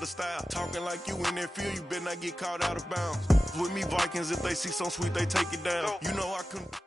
the style. Talking like you in that field, you better not get caught out of bounds. With me Vikings, if they see something sweet, they take it down. You know I couldn't.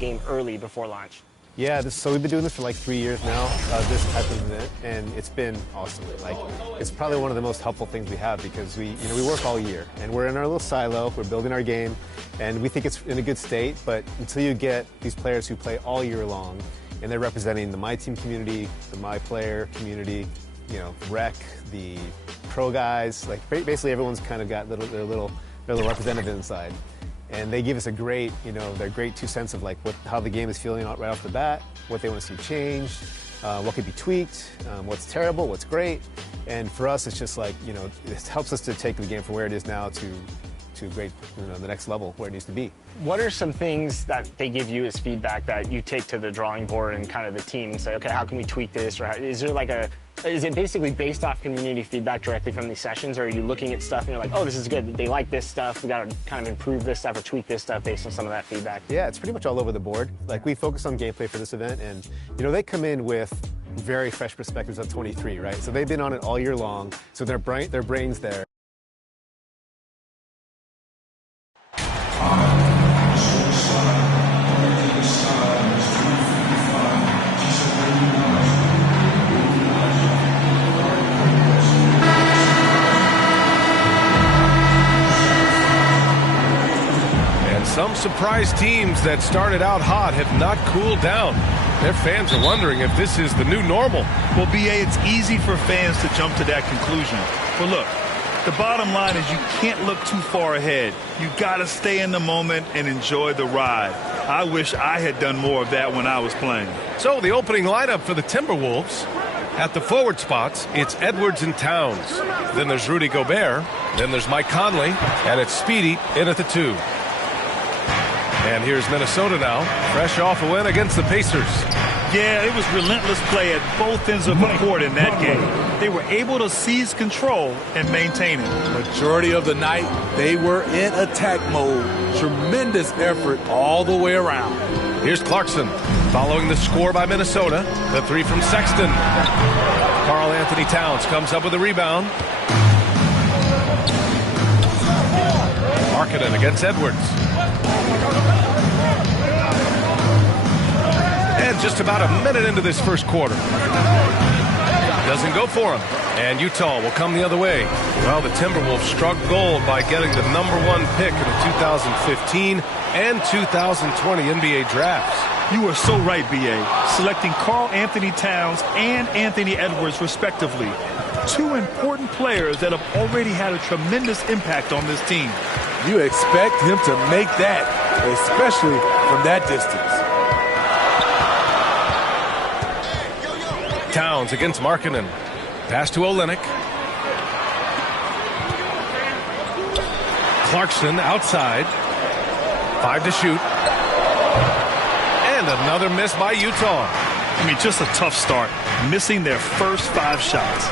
Game early before launch. Yeah, so we've been doing this for like 3 years now, this type of event, and it's been awesome. Like, it's probably one of the most helpful things we have because we work all year, and we're in our little silo, we're building our game, and we think it's in a good state, but until you get these players who play all year long, and they're representing the My Team community, the My Player community, rec, the pro guys, like basically everyone's kind of got their little representative inside. And they give us a great, their great 2 cents of like how the game is feeling right off the bat, what they want to see changed, what could be tweaked, what's terrible, what's great. And for us, it's just like, it helps us to take the game from where it is now to great, the next level where it needs to be. What are some things that they give you as feedback that you take to the drawing board and kind of the team and say, okay, how can we tweak this? Or is it basically based off community feedback directly from these sessions, or are you looking at stuff and you're like, oh, this is good, they like this stuff, we got to kind of improve this stuff or tweak this stuff based on some of that feedback? Yeah, it's pretty much all over the board. Like, we focus on gameplay for this event, and they come in with very fresh perspectives of 23, right? So they've been on it all year long, so their brain's there. Some surprise teams that started out hot have not cooled down. Their fans are wondering if this is the new normal. Well, BA, it's easy for fans to jump to that conclusion. But look, the bottom line is you can't look too far ahead. You got to stay in the moment and enjoy the ride. I wish I had done more of that when I was playing. So the opening lineup for the Timberwolves. At the forward spots, it's Edwards and Towns. Then there's Rudy Gobert. Then there's Mike Conley. And it's Speedy in at the 2. And here's Minnesota now, fresh off a win against the Pacers. Yeah, it was relentless play at both ends of the court in that game. They were able to seize control and maintain it. Majority of the night, they were in attack mode. Tremendous effort all the way around. Here's Clarkson, following the score by Minnesota. The 3 from Sexton. Karl Anthony Towns comes up with a rebound. Markkanen against Edwards. And just about a minute into this first quarter. Doesn't go for him. And Utah will come the other way. Well, the Timberwolves struck gold by getting the #1 pick in the 2015 and 2020 NBA drafts. You are so right, B.A. Selecting Karl Anthony Towns and Anthony Edwards, respectively. 2 important players that have already had a tremendous impact on this team. You expect him to make that especially from that distance. Towns against Markkanen. Pass to Olynyk. Clarkson outside. 5 to shoot. And another miss by Utah. I mean, just a tough start. Missing their first 5 shots.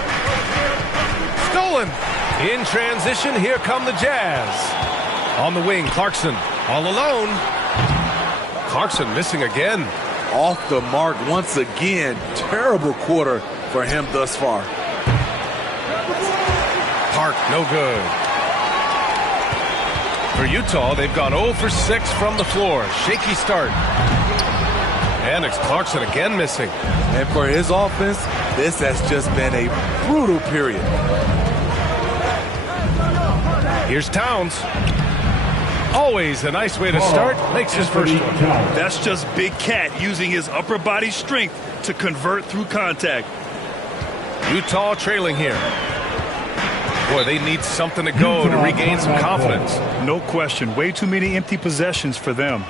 Stolen. In transition, here come the Jazz. On the wing, Clarkson all alone. Clarkson missing again. Off the mark once again. Terrible quarter for him thus far. Park, no good. For Utah, they've gone 0 for 6 from the floor. Shaky start. And it's Clarkson again missing. And for his offense, this has just been a brutal period. Here's Towns. Always a nice way to start. Makes his first one. That's just Big Cat using his upper body strength to convert through contact. Utah trailing here. Boy, they need something to go to regain some confidence. No question. Way too many empty possessions for them.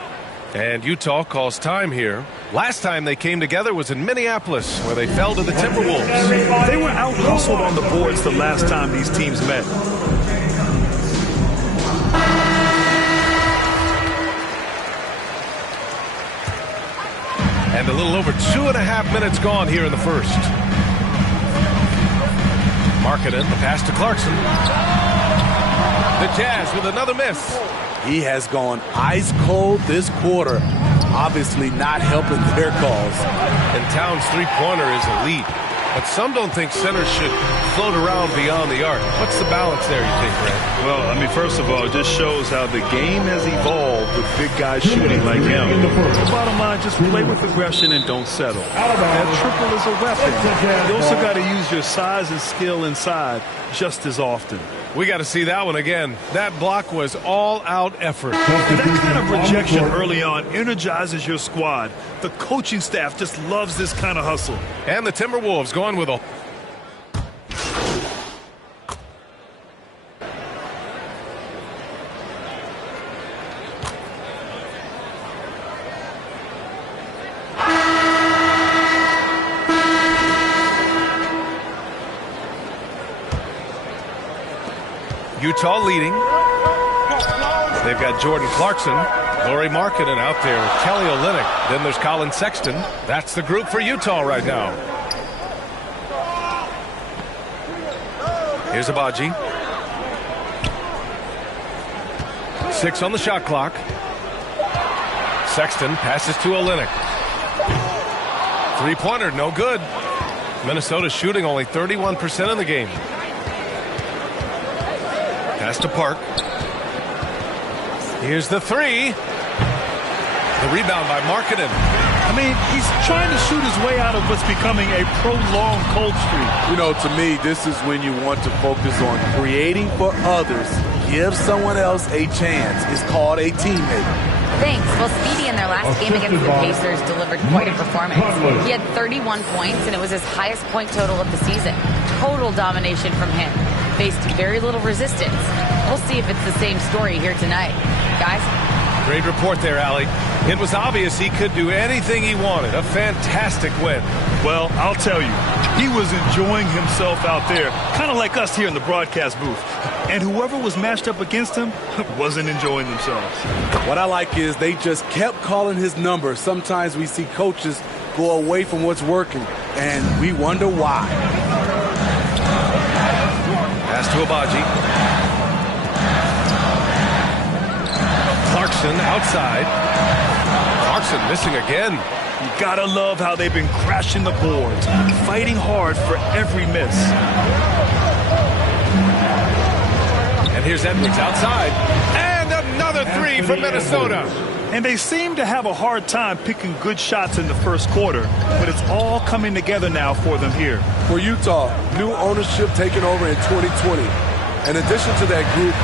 And Utah calls time here. Last time they came together was in Minneapolis, where they fell to the Timberwolves. They were out-hustled on the boards the last time these teams met. And a little over 2.5 minutes gone here in the first. Markkanen, the pass to Clarkson. The Jazz with another miss. He has gone ice cold this quarter, obviously not helping their cause. And Towns' three-pointer is elite. But some don't think centers should float around beyond the arc. What's the balance there, you think, Brad? Well, I mean, first of all, it just shows how the game has evolved with big guys shooting like him. The bottom line, just play with aggression and don't settle. That triple is a weapon. You also got to use your size and skill inside just as often. We got to see that one again. That block was all-out effort. And that kind of rejection early on energizes your squad. The coaching staff just loves this kind of hustle. And the Timberwolves going with a... Utah leading. They've got Jordan Clarkson, Lauri Markkanen out there with Kelly Olynyk. Then there's Colin Sexton. That's the group for Utah right now. Here's Abaji. 6 on the shot clock. Sexton passes to Olynyk. Three-pointer, no good. Minnesota shooting only 31% in the game. Pass to Park. Here's the three. The rebound by Markkanen. I mean, he's trying to shoot his way out of what's becoming a prolonged cold streak. You know, to me, this is when you want to focus on creating for others. Give someone else a chance. It's called a teammate. Thanks. Well, Speedy in their last game against the Pacers delivered quite a performance. He had 31 points, and it was his highest point total of the season. Total domination from him. Faced very little resistance. We'll see if it's the same story here tonight. Guys? Great report there, Allie. It was obvious he could do anything he wanted. A fantastic win. Well, I'll tell you, he was enjoying himself out there, kind of like us here in the broadcast booth. And whoever was matched up against him wasn't enjoying themselves. What I like is they just kept calling his number. Sometimes we see coaches go away from what's working, and we wonder why. Pass to Abaji. Clarkson outside. Clarkson missing again. You gotta love how they've been crashing the boards, fighting hard for every miss. And here's Edwards outside. And another three from Minnesota. And they seem to have a hard time picking good shots in the first quarter, but it's all coming together now for them here. For Utah, new ownership taking over in 2020. In addition to that group,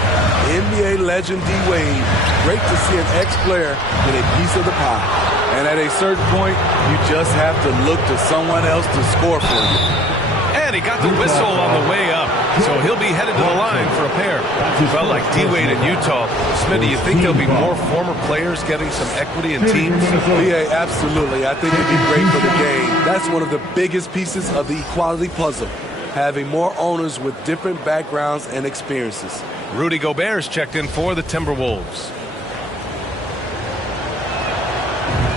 NBA legend D-Wade, great to see an ex-player get a piece of the pie. And at a certain point, you just have to look to someone else to score for you. And he got the whistle on the way up. So he'll be headed to the line for a pair. Well, like D-Wade in Utah, Smith, do you think there'll be more former players getting some equity in teams? Yeah, absolutely. I think it'd be great for the game. That's one of the biggest pieces of the equality puzzle, having more owners with different backgrounds and experiences. Rudy Gobert's checked in for the Timberwolves.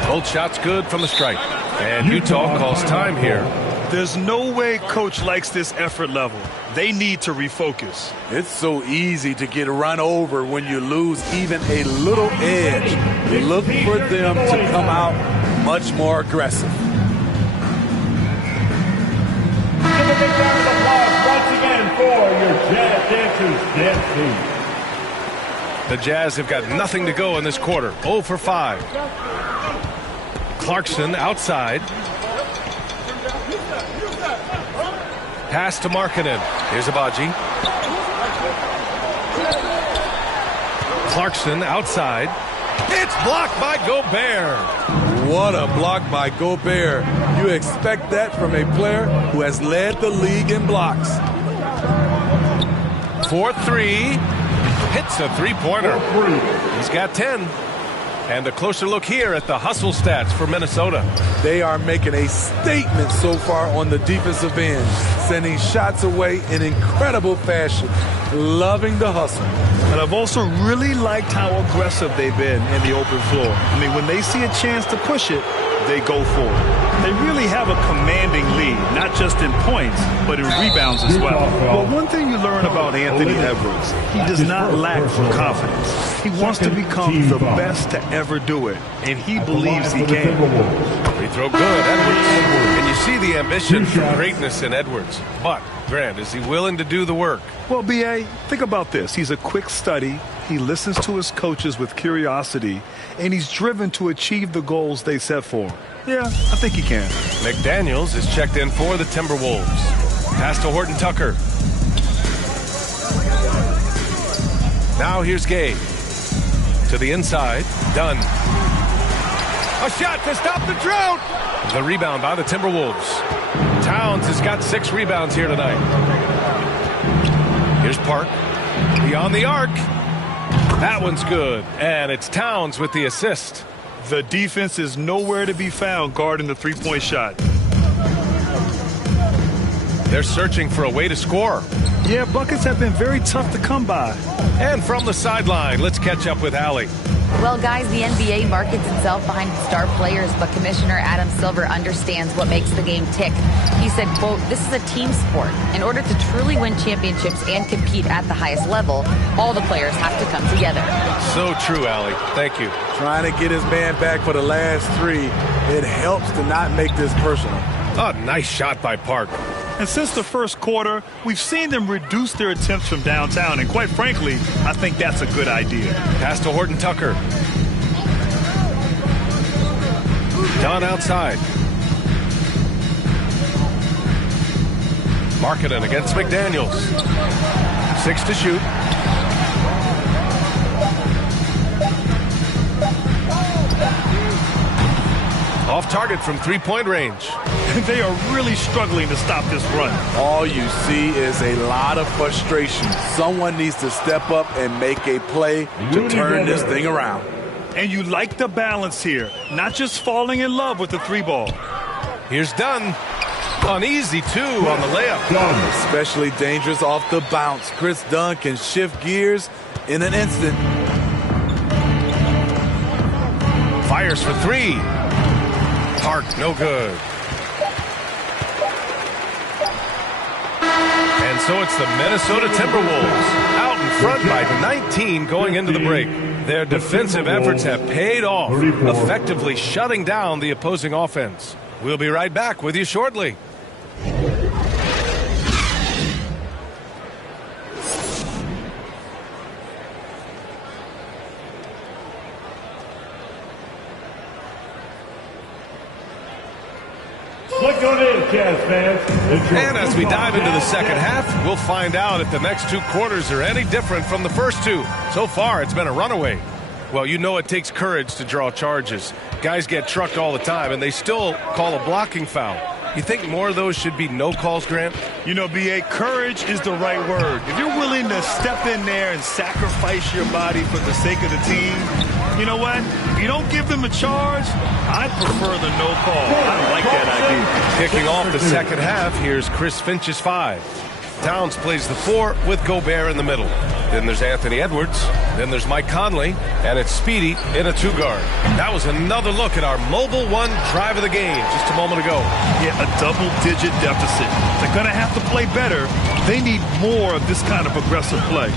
Both shots good from the strike. And Utah calls time here. There's no way coach likes this effort level. They need to refocus. It's so easy to get run over when you lose even a little edge. Look for them to come out much more aggressive. Give a big round of applause once again for your Jazz Dancers dance team. The Jazz have got nothing to go in this quarter. 0 for 5. Clarkson outside. Pass to Markkanen. Here's Abaji. Clarkson outside. It's blocked by Gobert. What a block by Gobert. You expect that from a player who has led the league in blocks. 4-3. Hits a three-pointer. He's got 10. And a closer look here at the hustle stats for Minnesota. They are making a statement so far on the defensive end, sending shots away in incredible fashion. Loving the hustle. And I've also really liked how aggressive they've been in the open floor. I mean, when they see a chance to push it, they go for it. They really have a commanding lead, not just in points, but in rebounds as well. Well, one thing you learn about Anthony Edwards, he does not lack for confidence. He wants to become the best to ever do it, and he believes he can. Free throw good, Edwards. And you see the ambition for greatness in Edwards. But, Grant, is he willing to do the work? Well, B.A., think about this. He's a quick study. He listens to his coaches with curiosity, and he's driven to achieve the goals they set for him. Yeah, I think he can. McDaniels is checked in for the Timberwolves. Pass to Horton Tucker. Now here's Gay. To the inside. Dunn. A shot to stop the drought. The rebound by the Timberwolves. Towns has got 6 rebounds here tonight. Here's Park. Beyond the arc. That one's good. And it's Towns with the assist. The defense is nowhere to be found guarding the three-point shot. They're searching for a way to score. Yeah, buckets have been very tough to come by. And from the sideline, let's catch up with Allie. Well, guys, the NBA markets itself behind star players, but Commissioner Adam Silver understands what makes the game tick. He said, quote, "This is a team sport. In order to truly win championships and compete at the highest level, all the players have to come together." So true, Allie. Thank you. Trying to get his man back for the last 3. It helps to not make this personal. Oh, nice shot by Park. And since the first quarter, we've seen them reduce their attempts from downtown. And quite frankly, I think that's a good idea. Pass to Horton Tucker. Dunn outside. Markkanen against McDaniels. 6 to shoot. Off target from three-point range. They are really struggling to stop this run. All you see is a lot of frustration. Someone needs to step up and make a play to turn this thing around. And you like the balance here, not just falling in love with the 3-ball. Here's Dunn. Uneasy, too, on the layup. Especially dangerous off the bounce. Chris Dunn can shift gears in an instant. Fires for 3. Park, no good. And so it's the Minnesota Timberwolves out in front by 19 going into the break. Their defensive efforts have paid off, effectively shutting down the opposing offense. We'll be right back with you shortly. And as we dive into the second half, we'll find out if the next 2 quarters are any different from the first 2. So far, it's been a runaway. Well, you know it takes courage to draw charges. Guys get trucked all the time, and they still call a blocking foul. You think more of those should be no calls, Grant? You know, B.A., courage is the right word. If you're willing to step in there and sacrifice your body for the sake of the team, you know what? If you don't give them a charge, I prefer the no call. I like that idea. Kicking off the second half, here's Chris Finch's 5. Towns plays the 4 with Gobert in the middle. Then there's Anthony Edwards. Then there's Mike Conley. And it's Speedy in a 2-guard. That was another look at our mobile 1 drive of the game just a moment ago. Yeah, a double-digit deficit. They're going to have to play better. They need more of this kind of aggressive play.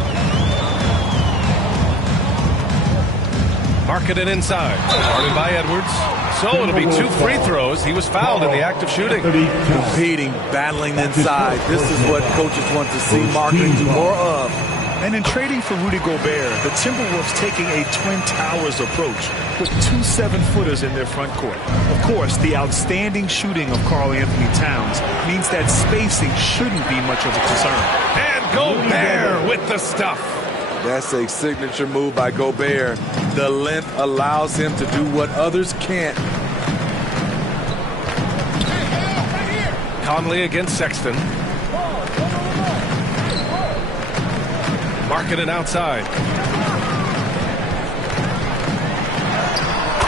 Marketed inside. Guarded by Edwards. So it'll be 2 free throws. He was fouled in the act of shooting. Competing, battling inside. This is what coaches want to see Marketing do more of. And in trading for Rudy Gobert, the Timberwolves taking a Twin Towers approach with 2 7-footers in their front court. Of course, the outstanding shooting of Karl Anthony Towns means that spacing shouldn't be much of a concern. And Gobert with the stuff. That's a signature move by Gobert. The length allows him to do what others can't. Conley against Sexton. Marketed outside.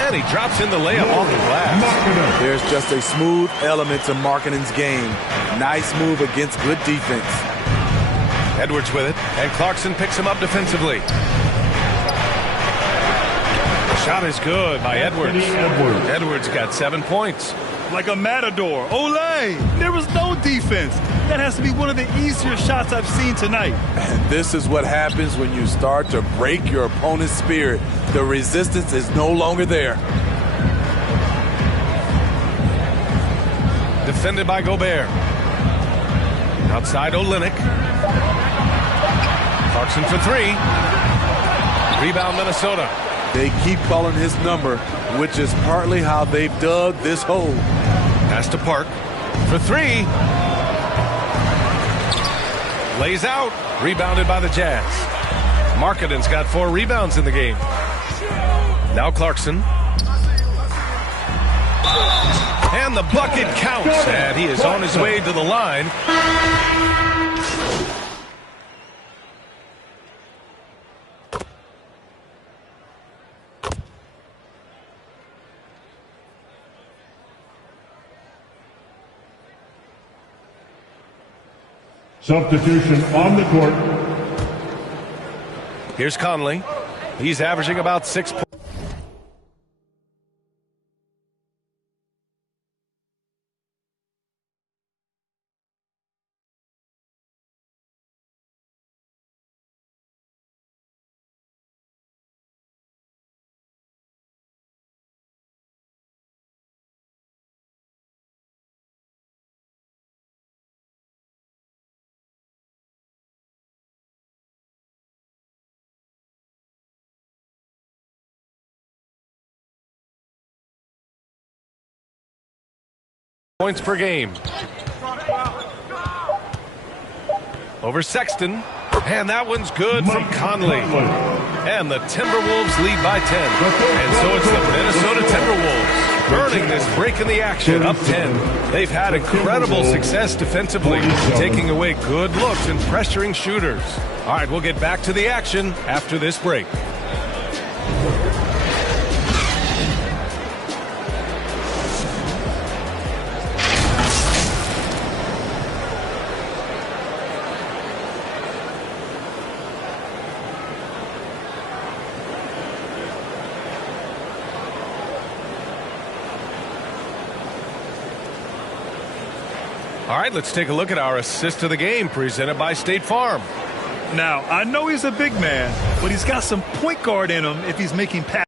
And he drops in the layup off the glass. There's just a smooth element to Markkanen's game. Nice move against good defense. Edwards with it, and Clarkson picks him up defensively. The shot is good by Edwards. Edwards got 7 points. Like a matador. Olay! There was no defense. That has to be one of the easier shots I've seen tonight. And this is what happens when you start to break your opponent's spirit. The resistance is no longer there. Defended by Gobert. Outside Olynyk. Clarkson for 3. Rebound Minnesota. They keep calling his number, which is partly how they've dug this hole. Pass to Park for 3. Lays out. Rebounded by the Jazz. Markkanen's got 4 rebounds in the game. Now Clarkson. And the bucket counts. And he is on his way to the line. Substitution on the court. Here's Conley. He's averaging about 6 points. Points per game. Over Sexton. And that one's good from Conley. And the Timberwolves lead by 10. And so it's the Minnesota Timberwolves burning this break in the action, up 10. They've had incredible success defensively, taking away good looks and pressuring shooters. All right, we'll get back to the action after this break. All right, let's take a look at our assist of the game presented by State Farm. Now, I know he's a big man, but he's got some point guard in him if he's making passes.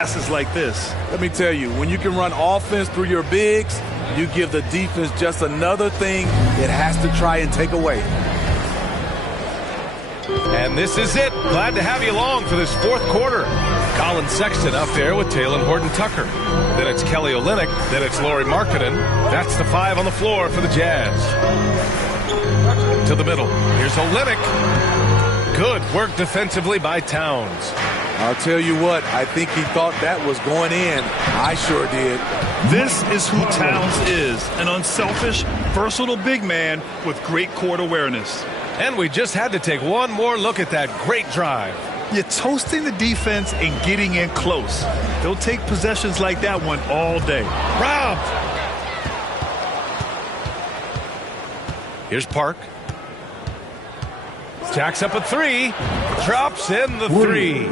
passes like this. Let me tell you, when you can run offense through your bigs, you give the defense just another thing it has to try and take away. And this is it. Glad to have you along for this fourth quarter. Colin Sexton up there with Taylor Horton-Tucker. Then it's Kelly Olynyk. Then it's Lauri Markkanen. That's the 5 on the floor for the Jazz. To the middle. Here's Olynyk. Good work defensively by Towns. I'll tell you what, I think he thought that was going in. I sure did. This is who Towns is, an unselfish, versatile big man with great court awareness. And we just had to take one more look at that great drive. You're toasting the defense and getting in close. They'll take possessions like that one all day. Robbed. Here's Park. Jacks up a 3. Drops in the 3.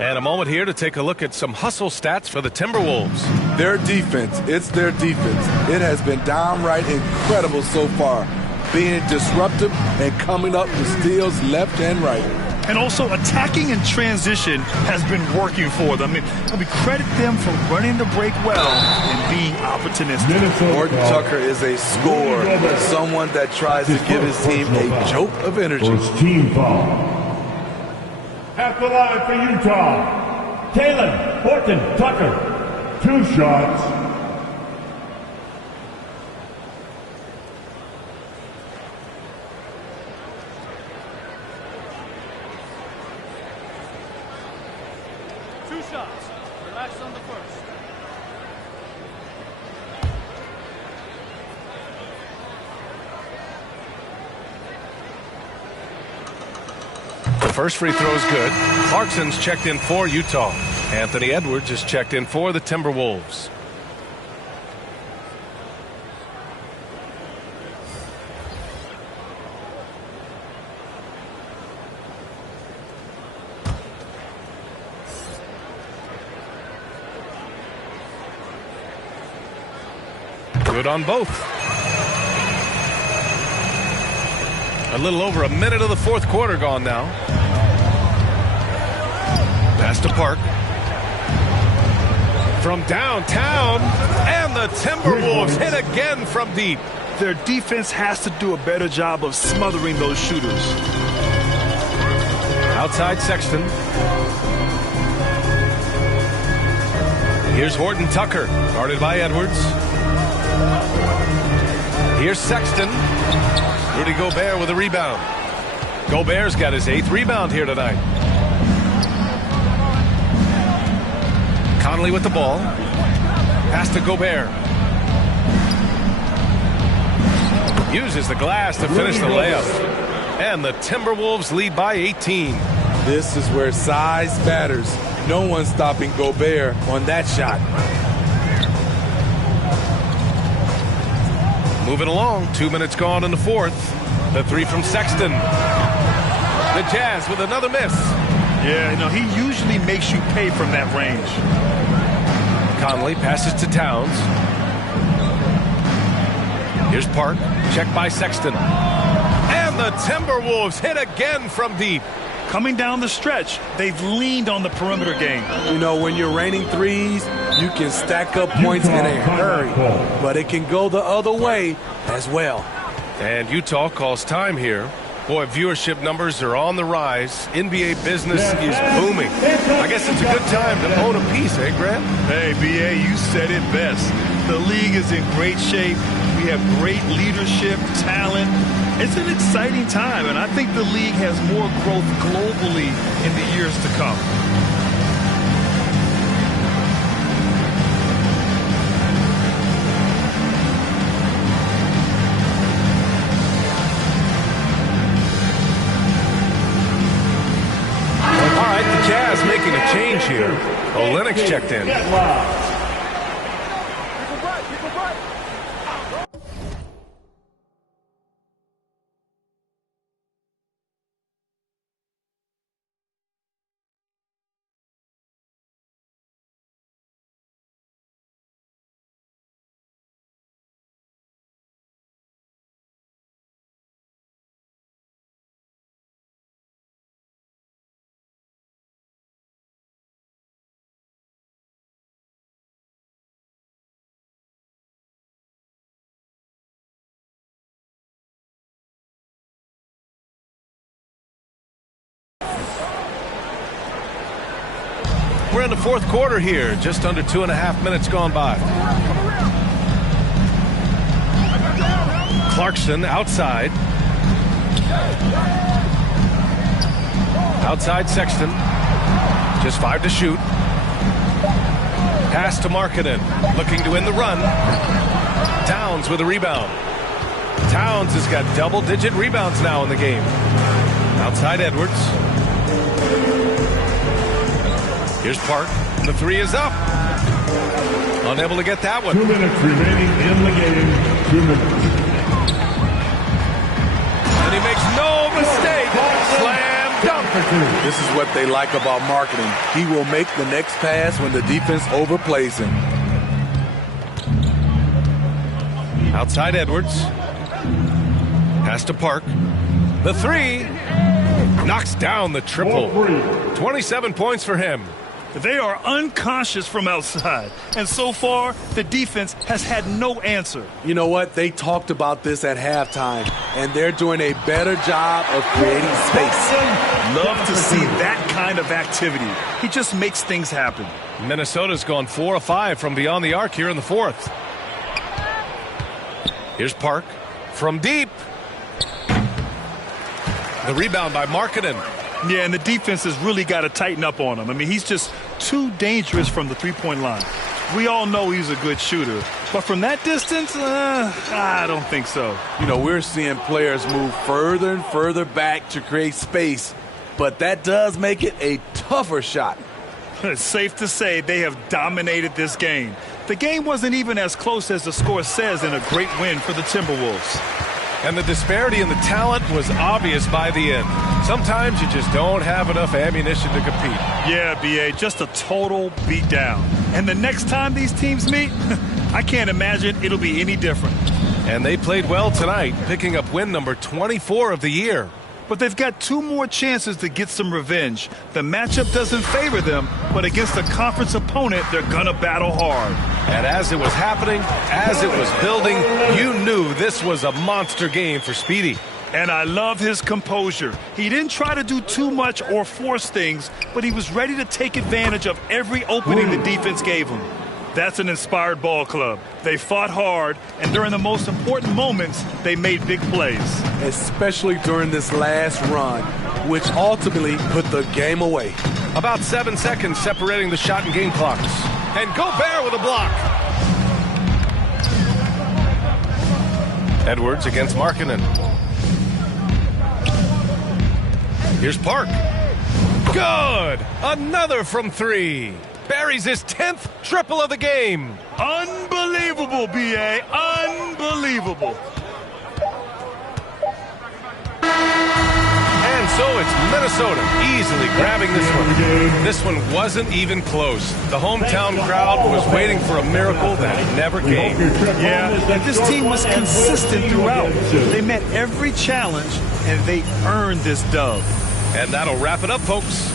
And a moment here to take a look at some hustle stats for the Timberwolves. Their defense, it's their defense. It has been downright incredible so far, being disruptive and coming up with steals left and right. And also attacking in transition has been working for them. I mean, credit them for running the break well and being opportunistic. Horton-Tucker is a scorer, someone that tries to give his team a jolt of energy. First team foul. At the line for Utah, Taylor Horton-Tucker. 2 shots. Relax on the first. The first free throw is good. Clarkson's checked in for Utah. Anthony Edwards is checked in for the Timberwolves. Good on both. A little over a minute of the fourth quarter gone now. Pass to Park. From downtown, and the Timberwolves hit again from deep. Their defense has to do a better job of smothering those shooters. Outside Sexton. Here's Horton-Tucker, guarded by Edwards. Here's Sexton. Rudy Gobert with a rebound. Gobert's got his 8th rebound here tonight. Conley with the ball. Pass to Gobert. Uses the glass to finish the layup. And the Timberwolves lead by 18. This is where size matters. No one's stopping Gobert on that shot. Moving along, 2 minutes gone in the fourth. The 3 from Sexton. The Jazz with another miss. Yeah, you know, he usually makes you pay from that range. Conley passes to Towns. Here's Park, checked by Sexton. And the Timberwolves hit again from deep. Coming down the stretch, they've leaned on the perimeter game. You know, when you're raining threes, you can stack up points in a hurry, but it can go the other way as well. And Utah calls time here. Boy, viewership numbers are on the rise. NBA business is booming. I guess it's a good time to own a piece, eh, Grant? Hey, B.A., you said it best. The league is in great shape. We have great leadership, talent. It's an exciting time, and I think the league has more growth globally in the years to come. All right, the Jazz making a change here. Olynyk's checked in. Get loud. We're in the fourth quarter here, just under 2.5 minutes gone by. Clarkson outside. Outside Sexton. Just 5 to shoot. Pass to Markkanen. Looking to win the run. Towns with a rebound. Towns has got double-digit rebounds now in the game. Outside Edwards. Here's Park. The three is up. Unable to get that one. 2 minutes remaining in the game. 2 minutes. And he makes no mistake. Slam dunk. This is what they like about Markkanen. He will make the next pass when the defense overplays him. Outside Edwards. Pass to Park. The three. Knocks down the triple. 27 points for him. They are unconscious from outside, and so far, the defense has had no answer. You know what? They talked about this at halftime, and they're doing a better job of creating space. Love to see that kind of activity. He just makes things happen. Minnesota's gone 4 of 5 from beyond the arc here in the fourth. Here's Park from deep. The rebound by Markkanen. Yeah, and the defense has really got to tighten up on him. I mean, he's just too dangerous from the three-point line. We all know he's a good shooter, but from that distance, I don't think so. You know, we're seeing players move further and further back to create space, but that does make it a tougher shot. It's safe to say they have dominated this game. The game wasn't even as close as the score says in a great win for the Timberwolves. And the disparity in the talent was obvious by the end. Sometimes you just don't have enough ammunition to compete. Yeah, B.A., just a total beatdown. And the next time these teams meet, I can't imagine it'll be any different. And they played well tonight, picking up win number 24 of the year. But they've got 2 more chances to get some revenge. The matchup doesn't favor them, but against a conference opponent, they're going to battle hard. And as it was happening, as it was building, you knew this was a monster game for Speedy. And I love his composure. He didn't try to do too much or force things, but he was ready to take advantage of every opening the defense gave him. That's an inspired ball club. They fought hard, and during the most important moments, they made big plays. Especially during this last run, which ultimately put the game away. About 7 seconds separating the shot and game clocks. And Gobert with a block. Edwards against Markkanen. Here's Park. Good! Another from 3. Buries his 10th triple of the game. Unbelievable, B.A. Unbelievable. And so it's Minnesota easily grabbing this one. This one wasn't even close. The hometown crowd was waiting for a miracle that never came. Yeah, and this team was consistent throughout. They met every challenge, and they earned this dub. And that'll wrap it up, folks.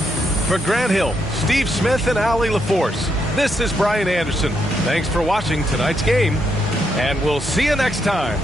For Grant Hill, Steve Smith, and Allie LaForce, this is Brian Anderson. Thanks for watching tonight's game, and we'll see you next time.